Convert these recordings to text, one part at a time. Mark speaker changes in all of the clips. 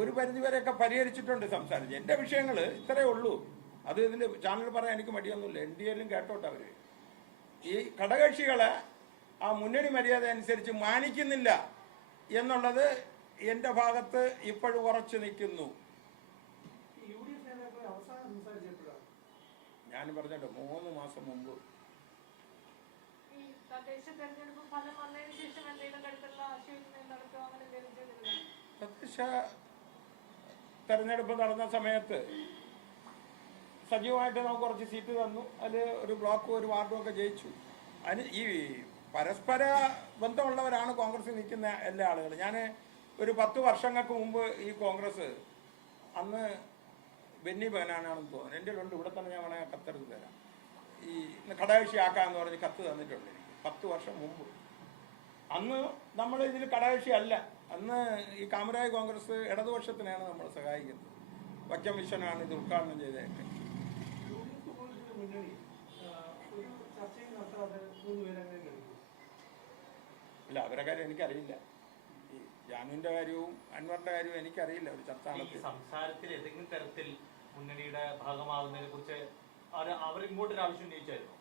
Speaker 1: ഒരു പരിധിവരെയൊക്കെ പരിഹരിച്ചിട്ടുണ്ട് സംസാരിച്ച്. എന്റെ വിഷയങ്ങൾ ഇത്രയേ ഉള്ളൂ. അത് ഇതിന്റെ ചാനൽ പറയാൻ എനിക്ക് മടിയൊന്നുമില്ല. എൻ ഡി എല്ലും കേട്ടോട്ടെ അവർ ഈ ഘടകകക്ഷികളെ ആ മുന്നണി മര്യാദ അനുസരിച്ച് മാനിക്കുന്നില്ല എന്നുള്ളത് എന്റെ ഭാഗത്ത് ഇപ്പോഴും ഉറച്ചു നിൽക്കുന്നു. ഞാൻ പറഞ്ഞല്ലോ മൂന്ന് മാസം മുമ്പ്.
Speaker 2: തദ്ദേശ തെരഞ്ഞെടുപ്പ്
Speaker 1: നടന്ന സമയത്ത് സജീവമായിട്ട് നമുക്ക് കുറച്ച് സീറ്റ് തന്നു. അതിൽ ഒരു ബ്ലോക്കും ഒരു വാർഡും ഒക്കെ ജയിച്ചു. അതിന് ഈ പരസ്പര ബന്ധമുള്ളവരാണ് കോൺഗ്രസ്സിൽ നിൽക്കുന്ന എല്ലാ ആളുകളും. ഞാൻ ഒരു പത്ത് വർഷങ്ങൾക്ക് മുമ്പ് ഈ കോൺഗ്രസ് അന്ന് ബെന്നി ബഹനാനാണെന്ന് തോന്നുന്നു. എന്റെ ഉണ്ട് ഇവിടെ തന്നെ ഞാൻ വേണമെങ്കിൽ കത്തെടുത്ത് തരാം. ഈ കടകക്ഷി ആക്കാമെന്ന് പറഞ്ഞ് കത്ത് തന്നിട്ടുണ്ട്. പത്ത് വർഷം മുമ്പ്. അന്ന് നമ്മൾ ഇതിൽ കടകക്ഷി അല്ല അന്ന് ഈ കാമരായ കോൺഗ്രസ് ഇടതുപക്ഷത്തിനെയാണ് നമ്മൾ സഹായിക്കുന്നത്. വക്കം മിഷനാണ് ഇത് ഉദ്ഘാടനം
Speaker 3: പേരങ്ങനെ
Speaker 1: ഇല്ല അവരെ കാര്യം എനിക്കറിയില്ല. ഈ ജാനുവിന്റെ കാര്യവും അൻവറിന്റെ കാര്യവും എനിക്കറിയില്ല ഒരു ചർച്ച നടത്തി
Speaker 4: സംസാരത്തിൽ ഏതെങ്കിലും തരത്തിൽ മുന്നണിയുടെ ഭാഗമാകുന്നതിനെ കുറിച്ച് അവർ ഇങ്ങോട്ടൊരു ആവശ്യം ഉന്നയിച്ചായിരുന്നു?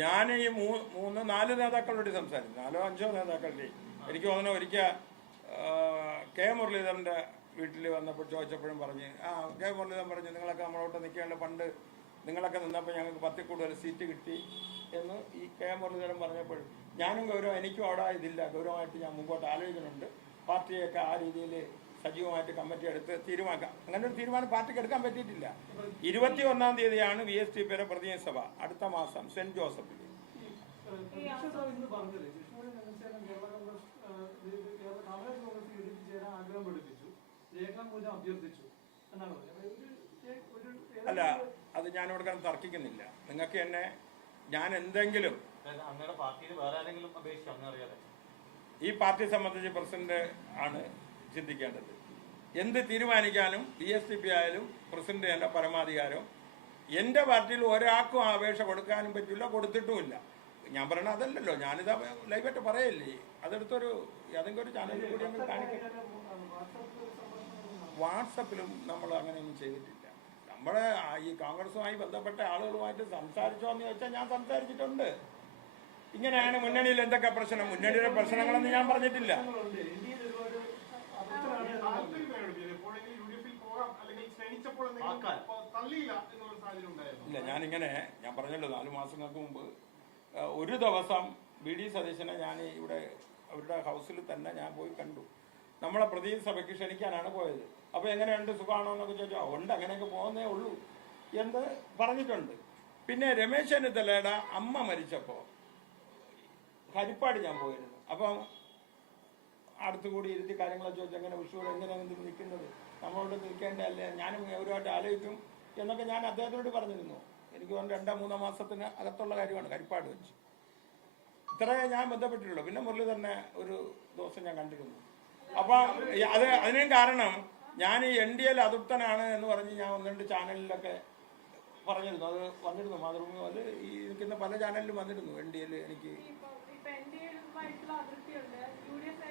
Speaker 1: ഞാൻ ഈ മൂ- മൂന്ന് നാല് നേതാക്കളോട് സംസാരിച്ചു. നാലോ അഞ്ചോ നേതാക്കളുടെ. എനിക്ക് തോന്നുന്നു ഒരിക്കൽ കെ മുരളീധരന്റെ വീട്ടിൽ വന്നപ്പോൾ ചോദിച്ചപ്പോഴും പറഞ്ഞ് ആ കെ മുരളീധരൻ പറഞ്ഞു നിങ്ങളൊക്കെ നമ്മളോട്ട് നിൽക്കേണ്ട പണ്ട് നിങ്ങളൊക്കെ നിന്നപ്പോൾ ഞങ്ങൾക്ക് പത്തിൽ കൂടുതൽ സീറ്റ് കിട്ടി എന്ന് ഈ കെ മുരളീധരൻ പറഞ്ഞപ്പോൾ ഞാനും ഗൗരവം എനിക്കും അവിടെ ഇതില്ല. ഗൗരവമായിട്ട് ഞാൻ മുമ്പോട്ട് ആലോചിക്കുന്നുണ്ട്. പാർട്ടിയൊക്കെ ആ രീതിയിൽ സജീവമായിട്ട് കമ്മിറ്റി എടുത്ത് തീരുമാനിക്കാം. അങ്ങനെ ഒരു തീരുമാനം പാർട്ടിക്ക് എടുക്കാൻ പറ്റിയിട്ടില്ല. ഇരുപത്തി ഒന്നാം തീയതിയാണ് വി എസ് ടി പിയുടെ പ്രതിനിധി സഭ അടുത്ത മാസം സെന്റ് ജോസഫിൽ. അല്ല അത് ഞാനിവിടെ കാരണം തർക്കിക്കുന്നില്ല. നിങ്ങൾക്ക് എന്നെ ഞാൻ എന്തെങ്കിലും ഈ പാർട്ടിയെ സംബന്ധിച്ച് പ്രസിഡന്റ് ആണ് ചിന്തിക്കേണ്ടത്. എന്ത് തീരുമാനിക്കാനും ബി എസ് പി പി ആയാലും പ്രസിഡന്റ് എന്ന പരമാധികാരം എന്റെ പാർട്ടിയിൽ ഒരാൾക്കും അപേക്ഷ കൊടുക്കാനും പറ്റില്ല കൊടുത്തിട്ടുമില്ല. ഞാൻ പറയണ അതല്ലല്ലോ ഞാനിത് ലൈവായിട്ട് പറയല്ലേ. അതെടുത്തൊരു ഏതെങ്കിലും ഒരു ചാനലിൽ കൂടി വാട്സപ്പിലും നമ്മൾ അങ്ങനെയൊന്നും ചെയ്തിട്ടില്ല. നമ്മളെ ഈ കോൺഗ്രസുമായി ബന്ധപ്പെട്ട ആളുകളുമായിട്ട് സംസാരിച്ചോ എന്ന് ചോദിച്ചാൽ ഞാൻ സംസാരിച്ചിട്ടുണ്ട്. ഇങ്ങനെയാണ് മുന്നണിയിൽ എന്തൊക്കെ പ്രശ്നം? മുന്നണിയുടെ പ്രശ്നങ്ങളെന്ന് ഞാൻ പറഞ്ഞിട്ടില്ല
Speaker 3: ഇന്ത്യയിൽ ഒരുപാട് അബദ്ധമാണ്
Speaker 5: താല്പര്യമായിരുന്നു എപ്പോഴെങ്കിലും യു ഡി എഫിൽ പോകാം അല്ലെങ്കിൽ ക്ഷണിച്ചപ്പോൾ എന്തെങ്കിലും
Speaker 4: ആക്കാൻ.
Speaker 5: പ- തള്ളിയില്ല എന്നുള്ള സാഹചര്യം ഉണ്ടായിരുന്നു
Speaker 1: ഇല്ല ഞാനിങ്ങനെ ഞാൻ പറഞ്ഞല്ലോ നാല് മാസങ്ങൾക്ക് മുമ്പ് ഒരു ദിവസം ബി ഡി സതീശനെ ഞാൻ ഇവിടെ അവരുടെ ഹൗസിൽ തന്നെ ഞാൻ പോയി കണ്ടു. നമ്മളെ പ്രതി സഭയ്ക്ക് ക്ഷണിക്കാനാണ് പോയത്. അപ്പോൾ എങ്ങനെയുണ്ട്? സുഖമാണോ എന്നൊക്കെ ചോദിച്ചാൽ ഉണ്ട് അങ്ങനെയൊക്കെ പോകുന്നേ ഉള്ളൂ എന്ന് പറഞ്ഞിട്ടുണ്ട്. പിന്നെ രമേശ് ചെന്നിത്തലയുടെ അമ്മ മരിച്ചപ്പോൾ ഹരിപ്പാട് ഞാൻ പോയിരുന്നു. അപ്പം അടുത്തുകൂടി ഇരുത്തി കാര്യങ്ങളൊക്കെ ചോദിച്ചു എങ്ങനെ വിഷുവോട് എങ്ങനെയാണ് നിൽക്കുന്നത്? നമ്മളോട് നിൽക്കേണ്ടതല്ലേ? ഞാനും ഒരുപാട് ആലോചിക്കും. എന്നൊക്കെ ഞാൻ അദ്ദേഹത്തിനോട് പറഞ്ഞിരുന്നു. എനിക്ക് തോന്നുന്നു രണ്ടോ മൂന്നോ മാസത്തിന് അകത്തുള്ള കാര്യമാണ് കരിപ്പാട് വെച്ച്. ഇത്രയേ ഞാൻ ബന്ധപ്പെട്ടിട്ടുള്ളൂ. പിന്നെ മുരളി തന്നെ ഒരു ദിവസം ഞാൻ കണ്ടിരുന്നു. അപ്പൊ അത് അതിനും കാരണം ഞാൻ ഈ എൻ ഡി എൽ അതൃപ്തനാണ് എന്ന് പറഞ്ഞ് ഞാൻ ഒന്ന് രണ്ട് ചാനലിലൊക്കെ പറഞ്ഞിരുന്നു. അത് വന്നിരുന്നു മാതൃഭൂമി. അത് ഈ നിൽക്കുന്ന പല ചാനലിലും വന്നിരുന്നു എൻ ഡി എൽ എനിക്ക്.
Speaker 2: അതൃപ്തിയുണ്ട്. യു ഡി എഫ്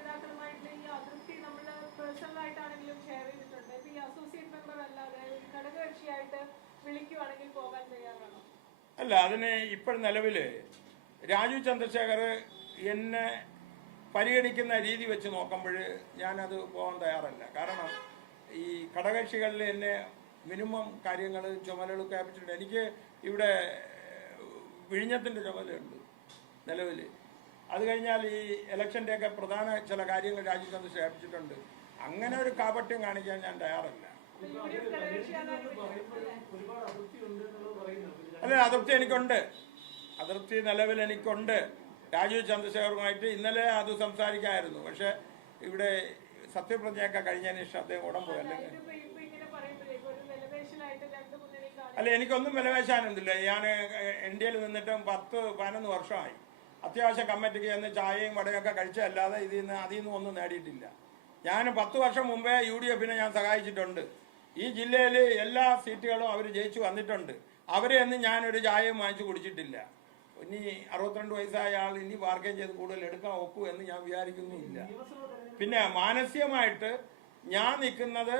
Speaker 2: ഈ അതൃപ്തി നമ്മൾ പേഴ്സണൽ ആയിട്ടാണെങ്കിലും ഷെയർ ചെയ്തിട്ടുണ്ട് ഇപ്പൊ ഈ അസോസിയേറ്റ് മെമ്പർ അല്ലാതെ ഒരു വിളിക്കുവാണെങ്കിൽ പോകാൻ
Speaker 1: അല്ല അതിന് ഇപ്പോൾ നിലവിൽ രാജു ചന്ദ്രശേഖർ എന്നെ പരിഗണിക്കുന്ന രീതി വെച്ച് നോക്കുമ്പോൾ ഞാനത് പോകാൻ തയ്യാറല്ല. കാരണം ഈ ഘടകകക്ഷികളിൽ എന്നെ മിനിമം കാര്യങ്ങൾ ചുമലുകളൊക്കെ ഏൽപ്പിച്ചിട്ടുണ്ട് എനിക്ക് ഇവിടെ വിഴിഞ്ഞത്തിന്റെ ചുമതലയുണ്ട് നിലവിൽ. അത് കഴിഞ്ഞാൽ ഈ ഇലക്ഷന്റെയൊക്കെ പ്രധാന ചില കാര്യങ്ങൾ രാജു ചന്ദ്രശേഖർ ഏൽപ്പിച്ചിട്ടുണ്ട്. അങ്ങനെ ഒരു കാപട്യം കാണിക്കാൻ ഞാൻ തയ്യാറല്ല. അല്ല അതൃപ്തി എനിക്കുണ്ട്. അതൃപ്തി നിലവിൽ എനിക്കുണ്ട്. രാജീവ് ചന്ദ്രശേഖറുമായിട്ട് ഇന്നലെ അത് സംസാരിക്കായിരുന്നു. പക്ഷെ ഇവിടെ സത്യപ്രതിജ്ഞയൊക്കെ കഴിഞ്ഞതിന് ശേഷം അദ്ദേഹം ഉടൻ പോയി. അല്ലെങ്കിൽ അല്ല എനിക്കൊന്നും വിലവേശാനൊന്നുമില്ല ഞാൻ എൻ ഡി എയിൽ നിന്നിട്ടും പത്ത് പതിനൊന്ന് വർഷമായി. അത്യാവശ്യം കമ്മിറ്റിക്ക് ചെന്ന് ചായയും വടയൊക്കെ കഴിച്ചതല്ലാതെ ഇതിൽ നിന്ന് അതിൽ നിന്ന് ഒന്നും നേടിയിട്ടില്ല. ഞാൻ പത്ത് വർഷം മുമ്പേ യു ഡി എഫിനെ ഞാൻ സഹായിച്ചിട്ടുണ്ട്. ഈ ജില്ലയിൽ എല്ലാ സീറ്റുകളും അവർ ജയിച്ചു വന്നിട്ടുണ്ട്. അവരെ ഒന്നും ഞാനൊരു ചായയും വാങ്ങിച്ചു കുടിച്ചിട്ടില്ല. ഇനി അറുപത്തിരണ്ട് വയസ്സായ ആൾ ഇനി ബാർഗൈൻ ചെയ്ത് കൂടുതൽ എടുക്കാൻ ഒക്കൂ എന്ന് ഞാൻ വിചാരിക്കുന്നുമില്ല. പിന്നെ മാനസികമായിട്ട് ഞാൻ നിൽക്കുന്നത്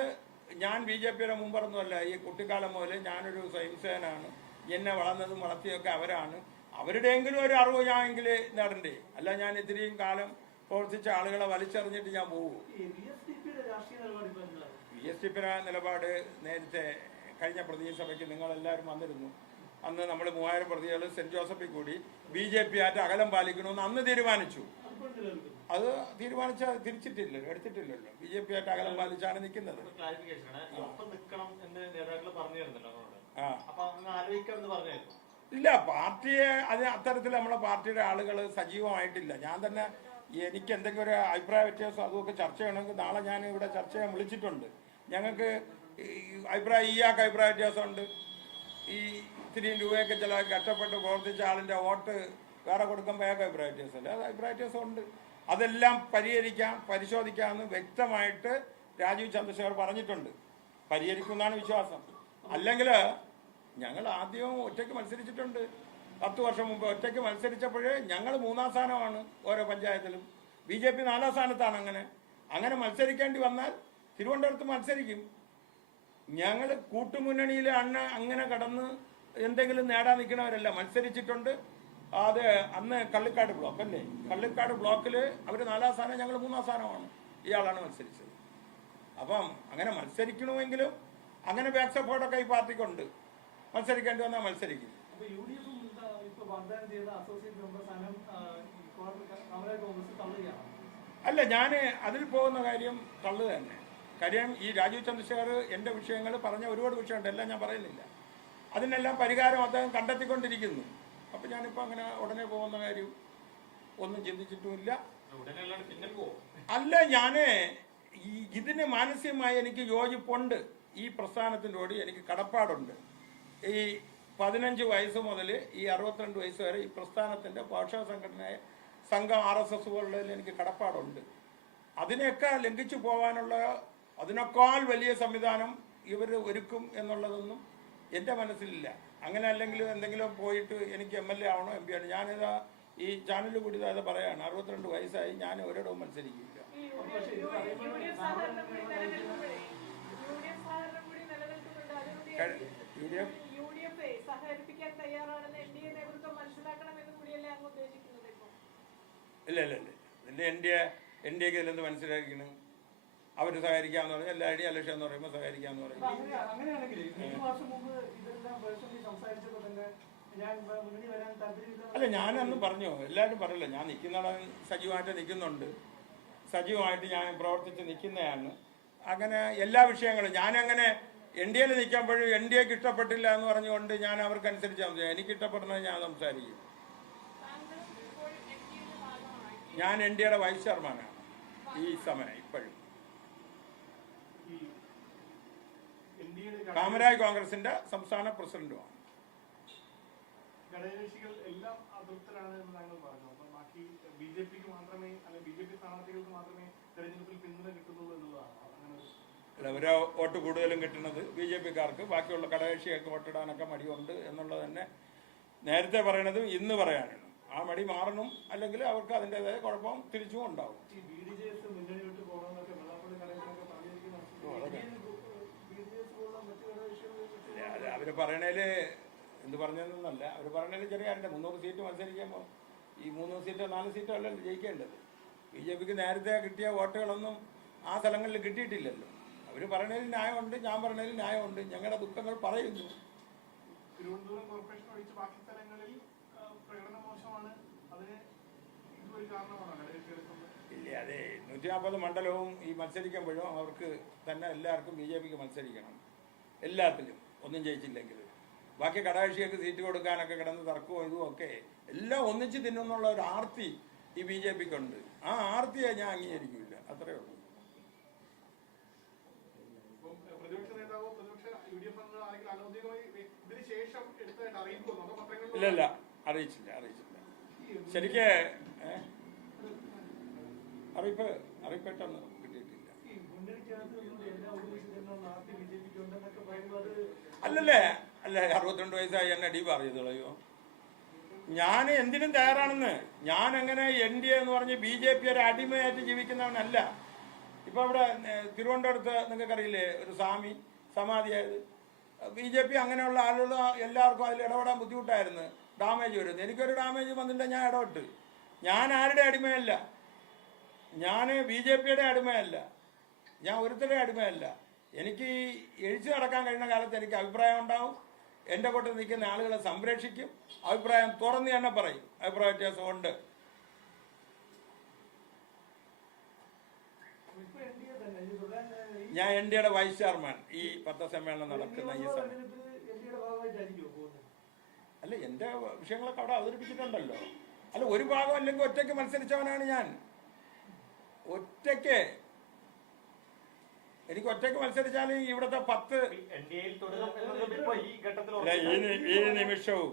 Speaker 1: ഞാൻ ബി ജെ പിയുടെ മുമ്പറൊന്നുമല്ല. ഈ കുട്ടിക്കാലം മുതൽ ഞാനൊരു സ്വയംസേനാണ്. എന്നെ വളർന്നതും വളർത്തിയൊക്കെ അവരാണ്. അവരുടെയെങ്കിലും ഒരു അറിവ് ഞാൻ എങ്കിൽ നേടണ്ടേ. അല്ല ഞാൻ ഇത്രയും കാലം പ്രവർത്തിച്ച ആളുകളെ വലിച്ചെറിഞ്ഞിട്ട് ഞാൻ പോകും
Speaker 3: വി ബി എസ് ടി പിയുടെ നിലപാട്
Speaker 1: നേരത്തെ കഴിഞ്ഞ പ്രതിനിധി സഭയ്ക്ക് നിങ്ങളെല്ലാവരും വന്നിരുന്നു. അന്ന് നമ്മൾ മൂവായിരം പ്രതികൾ സെന്റ് ജോസഫിൽ കൂടി ബി ജെ പി ആയിട്ട് അകലം പാലിക്കണമെന്ന് അന്ന് തീരുമാനിച്ചു. അത് തീരുമാനിച്ച തിരിച്ചിട്ടില്ലല്ലോ എടുത്തിട്ടില്ലല്ലോ. ബി ജെ പി ആയിട്ട് അകലം പാലിച്ചാണ് നിൽക്കുന്നത്. ഇല്ല പാർട്ടിയെ അത് അത്തരത്തിൽ നമ്മളെ പാർട്ടിയുടെ ആളുകൾ സജീവമായിട്ടില്ല. ഞാൻ തന്നെ എനിക്ക് എന്തെങ്കിലും ഒരു അഭിപ്രായ വ്യത്യാസം അതുമൊക്കെ ചർച്ച ചെയ്യണമെങ്കിൽ നാളെ ഞാൻ ഇവിടെ ചർച്ച ചെയ്യാൻ വിളിച്ചിട്ടുണ്ട്. ഞങ്ങൾക്ക് അഭിപ്രായം ഇയാൾക്ക് അഭിപ്രായ വ്യത്യാസമുണ്ട്. ഈ ഇത്തിരിയും രൂപയൊക്കെ ചില കഷ്ടപ്പെട്ട് പ്രവർത്തിച്ച ആളിന്റെ വോട്ട് വേറെ കൊടുക്കുമ്പോൾ അയാൾക്ക് അഭിപ്രായ വ്യത്യാസമില്ല. അത് അഭിപ്രായ വ്യത്യാസമുണ്ട്. അതെല്ലാം പരിഹരിക്കാം പരിശോധിക്കാമെന്ന് വ്യക്തമായിട്ട് രാജീവ് ചന്ദ്രശേഖർ പറഞ്ഞിട്ടുണ്ട്. പരിഹരിക്കുമെന്നാണ് വിശ്വാസം. അല്ലെങ്കിൽ ഞങ്ങൾ ആദ്യവും ഒറ്റയ്ക്ക് മത്സരിച്ചിട്ടുണ്ട്. പത്ത് വർഷം മുമ്പ് ഒറ്റയ്ക്ക് മത്സരിച്ചപ്പോഴേ ഞങ്ങൾ മൂന്നാം സ്ഥാനമാണ് ഓരോ പഞ്ചായത്തിലും. ബി ജെ പി നാലാം സ്ഥാനത്താണ് അങ്ങനെ. അങ്ങനെ മത്സരിക്കേണ്ടി വന്നാൽ തിരുവനന്തപുരത്ത് മത്സരിക്കും. ഞങ്ങൾ കൂട്ടുമുന്നണിയിൽ അണ്ണ അങ്ങനെ കടന്ന് എന്തെങ്കിലും നേടാൻ നിൽക്കുന്നവരല്ല മത്സരിച്ചിട്ടുണ്ട്. അത് അന്ന് കള്ളിക്കാട് ബ്ലോക്ക് അല്ലേ? കള്ളിക്കാട് ബ്ലോക്കിൽ അവർ നാലാം സ്ഥാനം ഞങ്ങൾ മൂന്നാം സ്ഥാനമാണ്. ഇയാളാണ് മത്സരിച്ചത്. അപ്പം അങ്ങനെ മത്സരിക്കണമെങ്കിലും അങ്ങനെ ബാക്ക് സപ്പോർട്ടൊക്കെ ഈ പാർട്ടിക്കുണ്ട്. മത്സരിക്കേണ്ടി വന്നാൽ മത്സരിക്കും
Speaker 3: അപ്പൊ യു ഡി എഫും ഇപ്പൊ വാഗ്ദാനം ചെയ്ത അസോസിയേറ്റ് മെമ്പർ സ്ഥാനം ആ, ഈ കോൺഗ്രസ് കമല കോൺഗ്രസ് തള്ളുകയാണ്
Speaker 1: അല്ല ഞാൻ അതിൽ പോകുന്ന കാര്യം തള്ളു തന്നെ. കാര്യം ഈ രാജീവ് ചന്ദ്രശേഖർ എന്റെ വിഷയങ്ങൾ പറഞ്ഞ ഒരുപാട് വിഷയമുണ്ട് എല്ലാം ഞാൻ പറയുന്നില്ല. അതിനെല്ലാം പരിഹാരം അദ്ദേഹം കണ്ടെത്തിക്കൊണ്ടിരിക്കുന്നു. അപ്പം ഞാനിപ്പോൾ അങ്ങനെ ഉടനെ പോകുന്ന കാര്യം ഒന്നും ചിന്തിച്ചിട്ടുമില്ല. അല്ല ഞാൻ ഈ ഇതിന് മാനസികമായി എനിക്ക് യോജിപ്പുണ്ട്. ഈ പ്രസ്ഥാനത്തിനോട് എനിക്ക് കടപ്പാടുണ്ട്. ഈ പതിനഞ്ച് വയസ്സ് മുതൽ ഈ അറുപത്തിരണ്ട് വയസ്സ് വരെ ഈ പ്രസ്ഥാനത്തിന്റെ ഭാഷാ സംഘടനയായ സംഘം ആർ എസ് എസ് പോലുള്ളതിൽ എനിക്ക് കടപ്പാടുണ്ട്. അതിനെയൊക്കെ ലംഘിച്ചു പോകാനുള്ള അതിനേക്കാൾ വലിയ സംവിധാനം ഇവർ ഒരുക്കും എന്നുള്ളതൊന്നും എന്റെ മനസ്സിലില്ല. അങ്ങനെ അല്ലെങ്കിൽ എന്തെങ്കിലും പോയിട്ട് എനിക്ക് എം എൽ എ ആവണോ എം പി ആണോ ഞാനിതാ ഈ ചാനലിൽ കൂടി ഇതായത് പറയാണ് അറുപത്തിരണ്ട് വയസ്സായി ഞാൻ ഒരിടവും മത്സരിക്കില്ല.
Speaker 2: U D F F F സഹകരിപ്പിക്കാൻ തയ്യാറാണെന്ന് എൻ ഡി എ നേതൃത്വം മനസ്സിലാക്കണമെന്ന് കൂടിയല്ലേ അങ്ങ് ഉദ്ദേശിക്കുന്നത് ഇപ്പോൾ
Speaker 1: ഇല്ല ഇല്ല ഇല്ല. ഇതിന്റെ N D A N D എക്ക് ഇതിലെന്ത് മനസ്സിലാക്കിക്കണം അവർ സഹകരിക്കാന്ന് പറഞ്ഞാൽ എല്ലാവരുടെയും അലക്ഷ്യം എന്ന് പറയുമ്പോൾ സഹകരിക്കാന്ന് പറയും
Speaker 3: അങ്ങനെ അങ്ങനെയാണെങ്കിൽ മൂന്ന് മാസം മുമ്പ് ഇതെല്ലാം പേഴ്സണലി സംസാരിച്ചപ്പോൾ തന്നെ
Speaker 1: അല്ല ഞാനന്ന് പറഞ്ഞു എല്ലാവരും പറയില്ല ഞാൻ നിൽക്കുന്ന സജീവമായിട്ട് നിൽക്കുന്നുണ്ട്. സജീവമായിട്ട് ഞാൻ പ്രവർത്തിച്ച് നിൽക്കുന്നതാണ്. അങ്ങനെ എല്ലാ വിഷയങ്ങളും ഞാനങ്ങനെ എൻ ഡി എയിൽ നിൽക്കുമ്പോഴും എൻ ഡി എക്ക് ഇഷ്ടപ്പെട്ടില്ല എന്ന് പറഞ്ഞുകൊണ്ട് ഞാൻ അവർക്കനുസരിച്ച് സംസാരിക്കും. എനിക്ക് ഇഷ്ടപ്പെടുന്നത് ഞാൻ സംസാരിക്കും. ഞാൻ എൻ ഡി എയുടെ വൈസ് ചെയർമാനാണ് ഈ സമയം ഇപ്പോഴും. കാമരായ കോൺഗ്രസിന്റെ സംസ്ഥാന പ്രസിഡന്റുമാണ്
Speaker 5: എല്ലാം എന്ന് ബാക്കി ബി ജെ പിക്ക് മാത്രമേ അല്ലെങ്കിൽ ബി ജെ പി സ്ഥാനാർത്ഥികൾക്ക് മാത്രമേ തെരഞ്ഞെടുപ്പിൽ പിന്തുണ കിട്ടുന്നുള്ളൂ എന്നുള്ളതാണ്.
Speaker 1: അല്ല വോട്ട് കൂടുതലും കിട്ടുന്നത് ബി ജെ പിക്കാർക്ക്. ബാക്കിയുള്ള ഘടകകക്ഷിയൊക്കെ വോട്ടിടാനൊക്കെ മടിയുണ്ട് എന്നുള്ളത് തന്നെ നേരത്തെ പറയണതും ഇന്ന് പറയാനാണ് ആ മടി മാറണം അല്ലെങ്കിൽ അവർക്ക് അതിന്റെതായ കുഴപ്പം തിരിച്ചും ഉണ്ടാവും. അവർ പറയണേൽ എന്ത് പറഞ്ഞതെന്നല്ല അവർ പറയണേൽ ചെറിയ കാര്യമില്ല മുന്നൂറ് സീറ്റ് മത്സരിക്കുമ്പോൾ ഈ മൂന്ന് സീറ്റോ നാല് സീറ്റോ അല്ലല്ലോ ജയിക്കേണ്ടത്. ബി ജെ പിക്ക് നേരത്തെ കിട്ടിയ വോട്ടുകളൊന്നും ആ സ്ഥലങ്ങളിൽ കിട്ടിയിട്ടില്ലല്ലോ. അവർ പറയണതിൽ ന്യായമുണ്ട് ഞാൻ പറയണതിൽ ന്യായമുണ്ട്. ഞങ്ങളുടെ ദുഃഖങ്ങൾ പറയുന്നു.
Speaker 5: തിരുവനന്തപുരം കോർപ്പറേഷൻ ഒഴിച്ച് ബാക്കി സ്ഥലങ്ങളിൽ ആ, പ്രകടനം മോശമാണ്. അതിന്
Speaker 1: ഇല്ല അതെ. നൂറ്റി നാൽപ്പത് മണ്ഡലവും ഈ മത്സരിക്കുമ്പോഴും അവർക്ക് തന്നെ എല്ലാവർക്കും ബി ജെ പിക്ക് മത്സരിക്കണം. എല്ലാത്തിലും. ഒന്നും ജയിച്ചില്ലെങ്കിൽ. ബാക്കി ഘടകകക്ഷികൾക്ക് സീറ്റ് കൊടുക്കാനൊക്കെ കിടന്ന് തർക്കവും ഇതും ഒക്കെ. എല്ലാം ഒന്നിച്ച് തിന്നുന്നുള്ള ഒരു ആർത്തി ഈ ബി ജെ പിക്കുണ്ട്. ആ ആർത്തിയെ ഞാൻ അംഗീകരിക്കില്ല അത്രേ ഉള്ളൂ
Speaker 5: ഇപ്പം ഏഹ്, പ്രതിപക്ഷ നേതാവോ പ്രതിപക്ഷ യു ഡി എഫ് അംഗങ്ങളോ ആരെങ്കിലും അനൗദ്യോഗികമായി ഇതിന് ശേഷം എടുത്തതായിട്ട് അറിയിക്കുന്നു അതോ പത്രങ്ങളിൽ
Speaker 1: ഇല്ല ഇല്ല അറിയിച്ചില്ല അറിയിച്ചില്ല. ശരിക്ക്? അറിയിപ്പ് അറിയിപ്പായിട്ടൊന്ന് കിട്ടിയിട്ടില്ല. അല്ലല്ലേ അല്ല അറുപത്തിരണ്ട് വയസ്സായി എന്നെ ഡി പറയത് ഞാൻ എന്തിനും തയ്യാറാണെന്ന്. ഞാൻ അങ്ങനെ എൻ ഡി എന്ന് പറഞ്ഞ് ബി ജെ പി ഒരു അടിമയായിട്ട് ജീവിക്കുന്നവനല്ല. ഇപ്പൊ അവിടെ തിരുവനന്തപുരത്ത് നിങ്ങൾക്കറിയില്ലേ ഒരു സ്വാമി സമാധിയായത്? ബി ജെ പി അങ്ങനെയുള്ള ആളുകൾ എല്ലാവർക്കും അതിൽ ഇടപെടാൻ ബുദ്ധിമുട്ടായിരുന്നു. ഡാമേജ് വരുന്നത് എനിക്കൊരു ഡാമേജ് വന്നില്ല ഞാൻ ഇടപെട്ട്. ഞാൻ ആരുടെ അടിമയല്ല? ഞാൻ ബി ജെ പിയുടെ അടിമയല്ല. ഞാൻ ഒരുത്തരുടെ അടിമയല്ല. എനിക്ക് എഴുച്ചു നടക്കാൻ കഴിയുന്ന കാലത്ത് എനിക്ക് അഭിപ്രായം ഉണ്ടാവും. എന്റെ കൂട്ടത്തിൽ നിൽക്കുന്ന ആളുകളെ സംരക്ഷിക്കും. അഭിപ്രായം തുറന്ന് തന്നെ പറയും. അഭിപ്രായ വ്യത്യാസം
Speaker 3: ഇപ്പൊ എൻ ഡി എ തന്നെ ഈ തുടരാൻ ഈ
Speaker 1: ഞാൻ എൻ ഡിയുടെ വൈസ് ചെയർമാൻ ഈ പത്രസമ്മേളനം നടക്കുന്ന ഈ സമയം. അല്ല എന്റെ വിഷയങ്ങളൊക്കെ അവിടെ അവതരിപ്പിച്ചിട്ടുണ്ടല്ലോ. അല്ല ഒരു ഭാഗം അല്ലെങ്കിൽ ഒറ്റയ്ക്ക് മത്സരിച്ചവനാണ് ഞാൻ. ഒറ്റയ്ക്ക്. എനിക്ക് ഒറ്റയ്ക്ക് മത്സരിച്ചാൽ ഇവിടുത്തെ പത്ത്
Speaker 4: ഈ ഘട്ടത്തിൽ
Speaker 1: അല്ല, ഈ നി- ഈ നിമിഷവും.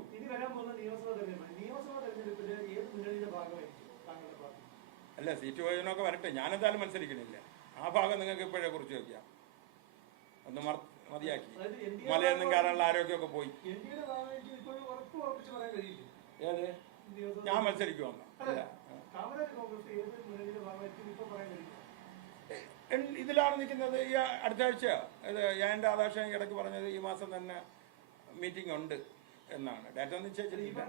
Speaker 1: അല്ല സീറ്റ് പോയതിനൊക്കെ വരട്ടെ. ഞാനെന്തായാലും മത്സരിക്കണില്ല. ആ ഭാഗം നിങ്ങൾക്ക് ഇപ്പോഴേ കുറിച്ച് വെക്കാം. ഒന്ന് മതിയാക്കി. മലയൊന്നും കയറാനുള്ള ആരോഗ്യമൊക്കെ പോയി. ഏത്? ഞാൻ മത്സരിക്കുവാണ് ഇതിലാണ് നിൽക്കുന്നത് ഈ അടുത്ത ആഴ്ച. ഇത് ഞാൻ രാധാകൃഷ്ണൻ ഇടയ്ക്ക് പറഞ്ഞത് ഈ മാസം തന്നെ മീറ്റിംഗ് ഉണ്ട് എന്നാണ്. ഡാറ്റ നിശ്ചയിച്ചിട്ടില്ല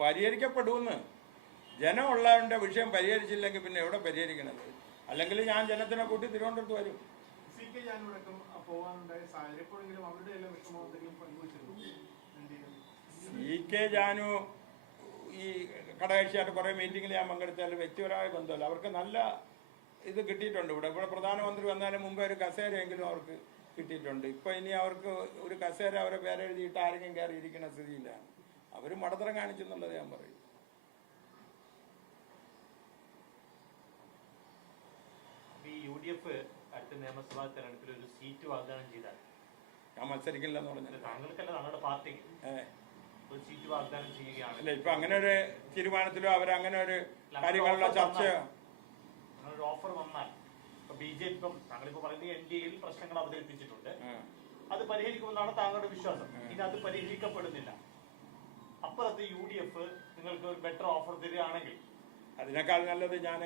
Speaker 3: പറഞ്ഞ
Speaker 1: ജനമുള്ളവന്റെ വിഷയം പരിഹരിച്ചില്ലെങ്കിൽ പിന്നെ എവിടെ പരിഹരിക്കണത്? അല്ലെങ്കിൽ ഞാൻ ജനത്തിനെ കൂട്ടി തിരുവനന്തപുരത്ത് വരും.
Speaker 5: സി കെ
Speaker 1: ജാനു ഈ കടകക്ഷിയായിട്ട് കുറേ മീറ്റിങ്ങിൽ ഞാൻ പങ്കെടുത്താൽ വ്യക്തിപരമായ ബന്ധമല്ല. അവർക്ക് നല്ല ഇത് കിട്ടിയിട്ടുണ്ട് ഇവിടെ. ഇവിടെ പ്രധാനമന്ത്രി വന്നതിന് മുമ്പ് ഒരു കസേരയെങ്കിലും അവർക്ക് കിട്ടിയിട്ടുണ്ട്. ഇപ്പൊ ഇനി അവർക്ക് ഒരു കസേര അവരെ പേരെഴുതിയിട്ട് ആരെങ്കിലും കയറി ഇരിക്കുന്ന സ്ഥിതിയിലാണ്. അവർ മടത്തരം കാണിച്ചെന്നുള്ളത് ഞാൻ പറയും.
Speaker 4: യു ഡി എഫ് അടുത്ത നിയമസഭാ തെരഞ്ഞെടുപ്പിൽ ഒരു സീറ്റ് വാഗ്ദാനം ചെയ്താൽ
Speaker 1: ഞാൻ പറഞ്ഞില്ല.
Speaker 4: താങ്കൾക്കല്ല താങ്കളുടെ പാർട്ടിക്ക് ഒരു സീറ്റ് വാഗ്ദാനം ചെയ്യുകയാണ്.
Speaker 1: അല്ല ഇപ്പൊ അങ്ങനെ ഒരു തീരുമാനത്തിലോ അവരങ്ങനെ ഒരു കാര്യങ്ങളുള്ള ചർച്ച
Speaker 4: ഒരു ഓഫർ വന്നാൽ ഇപ്പൊ ബി ജെ പി ഇപ്പം താങ്കളിപ്പോ പറയുന്നത് എൻ ഡി എയിൽ പ്രശ്നങ്ങൾ അവതരിപ്പിച്ചിട്ടുണ്ട്. അത് പരിഹരിക്കുമെന്നാണ് താങ്കളുടെ വിശ്വാസം. ഇനി അത് പരിഹരിക്കപ്പെടുന്നില്ല. അപ്പുറത്ത് യു ഡി എഫ് നിങ്ങൾക്ക് ഒരു ബെറ്റർ ഓഫർ തരികയാണെങ്കിൽ
Speaker 1: അതിനേക്കാൾ നല്ലത് ഞാൻ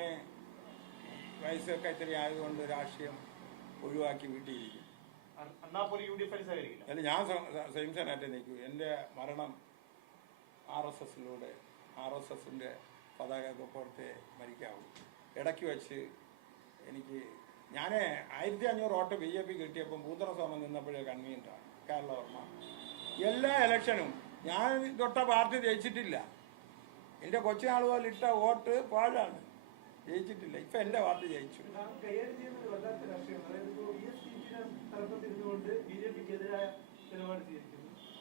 Speaker 1: വയസ്സൊക്കെ ഇത്തിരി ആയതുകൊണ്ട് രാഷ്ട്രീയം ഒഴിവാക്കി വീട്ടിയിരിക്കും അല്ല ഞാൻ സഹിംസനായിട്ട് നിൽക്കൂ എന്റെ മരണം ആർ എസ് എസിലൂടെ ആർ എസ് എസിന്റെ പതാകയൊക്കെ പുറത്തെ മരിക്കാവൂ ഇടയ്ക്ക് വെച്ച് എനിക്ക് ഞാൻ ആയിരത്തി അഞ്ഞൂറ് വോട്ട് ബി ജെ പി കിട്ടിയപ്പം ഭൂതറസ്വാമം നിന്നപ്പോഴേ കൺവീനറാണ്. കേരള ഓർമ്മ എല്ലാ ഇലക്ഷനും ഞാൻ തൊട്ട പാർട്ടി ജയിച്ചിട്ടില്ല. എന്റെ കൊച്ചുനാൾ പോലെ ഇട്ട വോട്ട് പാഴാണ്. ജയിച്ചിട്ടില്ല. ഇപ്പൊ എന്റെ വാർഡ് ജയിച്ചു.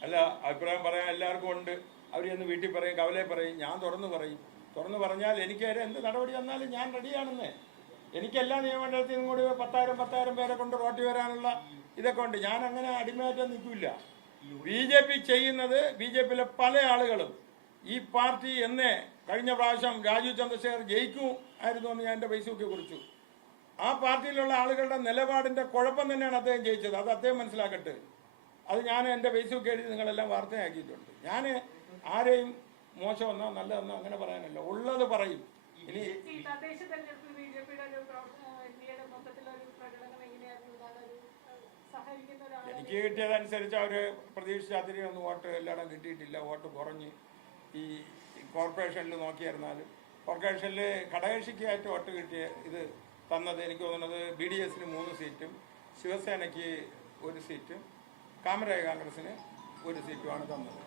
Speaker 1: അല്ല അഭിപ്രായം പറയാൻ എല്ലാവർക്കും ഉണ്ട്. അവർ ചെന്ന് വീട്ടിൽ പറയും കവലെ പറയും ഞാൻ തുറന്നു പറയും. തുറന്നു പറഞ്ഞാൽ എനിക്ക് എന്ത് നടപടി വന്നാലും ഞാൻ റെഡിയാണെന്നേ. എനിക്ക് എല്ലാ നിയമമണ്ഡലത്തിനും കൂടി പത്തായിരം പത്തായിരം പേരെ കൊണ്ട് റോട്ടി വരാനുള്ള ഇതൊക്കെ ഉണ്ട്. ഞാൻ അങ്ങനെ അടിമയായിട്ട് നിൽക്കില്ല. ബി ജെ പി ചെയ്യുന്നത് ബി ജെ പിയിലെ പല ആളുകളും ഈ പാർട്ടി എന്നെ കഴിഞ്ഞ പ്രാവശ്യം രാജീവ് ചന്ദ്രശേഖർ ജയിക്കും ആയിരുന്നു എന്ന് ഞാൻ എന്റെ ഫേസ്ബുക്കിൽ കുറിച്ചു. ആ പാർട്ടിയിലുള്ള ആളുകളുടെ നിലപാടിന്റെ കുഴപ്പം തന്നെയാണ് അദ്ദേഹം ജയിച്ചത്. അത് അദ്ദേഹം മനസ്സിലാക്കട്ടെ. അത് ഞാൻ എന്റെ ഫേസ്ബുക്ക് എഴുതി നിങ്ങളെല്ലാം വാർത്തയാക്കിയിട്ടുണ്ട്. ഞാൻ ആരെയും മോശമെന്നോ നല്ലതെന്നോ അങ്ങനെ പറയാനല്ല. ഉള്ളത് പറയും. ഇനി എനിക്ക് കിട്ടിയതനുസരിച്ച് അവർ പ്രതീക്ഷിച്ച അത്തിരി ഒന്നും വോട്ട് എല്ലായിടം കിട്ടിയിട്ടില്ല. വോട്ട് കുറഞ്ഞ് ഈ കോർപ്പറേഷനിൽ നോക്കിയിരുന്നാലും കോർപ്പറേഷനിൽ ഘടകകക്ഷിക്കായിട്ട് വോട്ട് കിട്ടിയ ഇത് തന്നത് എനിക്ക് തോന്നുന്നത് ബി ഡി എസിന് മൂന്ന് സീറ്റും ശിവസേനയ്ക്ക് ഒരു സീറ്റും കാമരായ കോൺഗ്രസിന് ഒരു സീറ്റുമാണ് തന്നത്.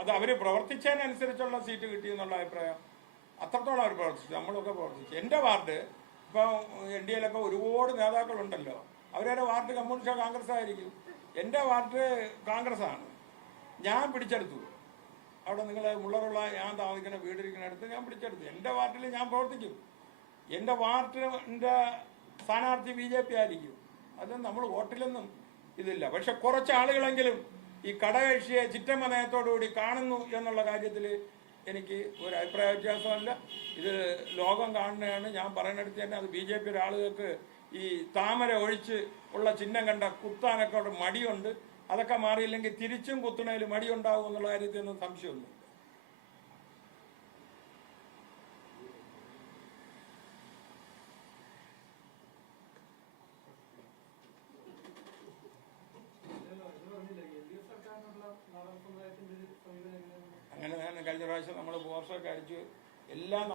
Speaker 1: അത് അവർ പ്രവർത്തിച്ചതിനനുസരിച്ചുള്ള സീറ്റ് കിട്ടി എന്നുള്ള അഭിപ്രായം അത്രത്തോളം അവർ പ്രവർത്തിച്ചു. നമ്മളൊക്കെ പ്രവർത്തിച്ചു. എന്റെ വാർഡ് ഇപ്പോൾ എയിലൊക്കെ ഒരുപാട് നേതാക്കളുണ്ടല്ലോ. അവരുടെ വാർഡ് കമ്മ്യൂണിസ്റ്റോ കോൺഗ്രസ് ആയിരിക്കും എന്റെ വാർഡ് കോൺഗ്രസ് ആണ് ഞാൻ പിടിച്ചെടുത്തു. അവിടെ നിങ്ങൾ മുള്ളറുള്ള ഞാൻ താമസിക്കുന്ന വീടിരിക്കുന്ന അടുത്ത് ഞാൻ പിടിച്ചെടുത്തു. എന്റെ വാർഡിൽ ഞാൻ പ്രവർത്തിക്കും. എന്റെ വാർഡിന്റെ സ്ഥാനാർത്ഥി ബി ജെ പി ആയിരിക്കും. അത് നമ്മൾ വോട്ടിലൊന്നും ഇതില്ല. പക്ഷെ കുറച്ച് ആളുകളെങ്കിലും ഈ കടകക്ഷിയെ ചിറ്റമ്മ നയത്തോടുകൂടി കാണുന്നു എന്നുള്ള കാര്യത്തിൽ എനിക്ക് ഒരു അഭിപ്രായ വ്യത്യാസമല്ല. ഇത് ലോകം കാണുന്നതാണ്. ഞാൻ പറയുന്നിടത്ത് തന്നെ അത് ബി ജെ പിയുടെ ആളുകൾക്ക് ഈ താമര ഒഴിച്ച് ഉള്ള ചിഹ്നം കണ്ട കുത്താനൊക്കെ അവിടെ മടിയുണ്ട്. അതൊക്കെ മാറിയില്ലെങ്കിൽ തിരിച്ചും കുത്തുണയിൽ മടിയുണ്ടാവും എന്നുള്ള കാര്യത്തിൽ ഒന്നും സംശയമൊന്നും? അങ്ങനെ തന്നെ കഴിഞ്ഞ പ്രാവശ്യം നമ്മൾ പോർഷൊക്കെ അടിച്ച് എല്ലാ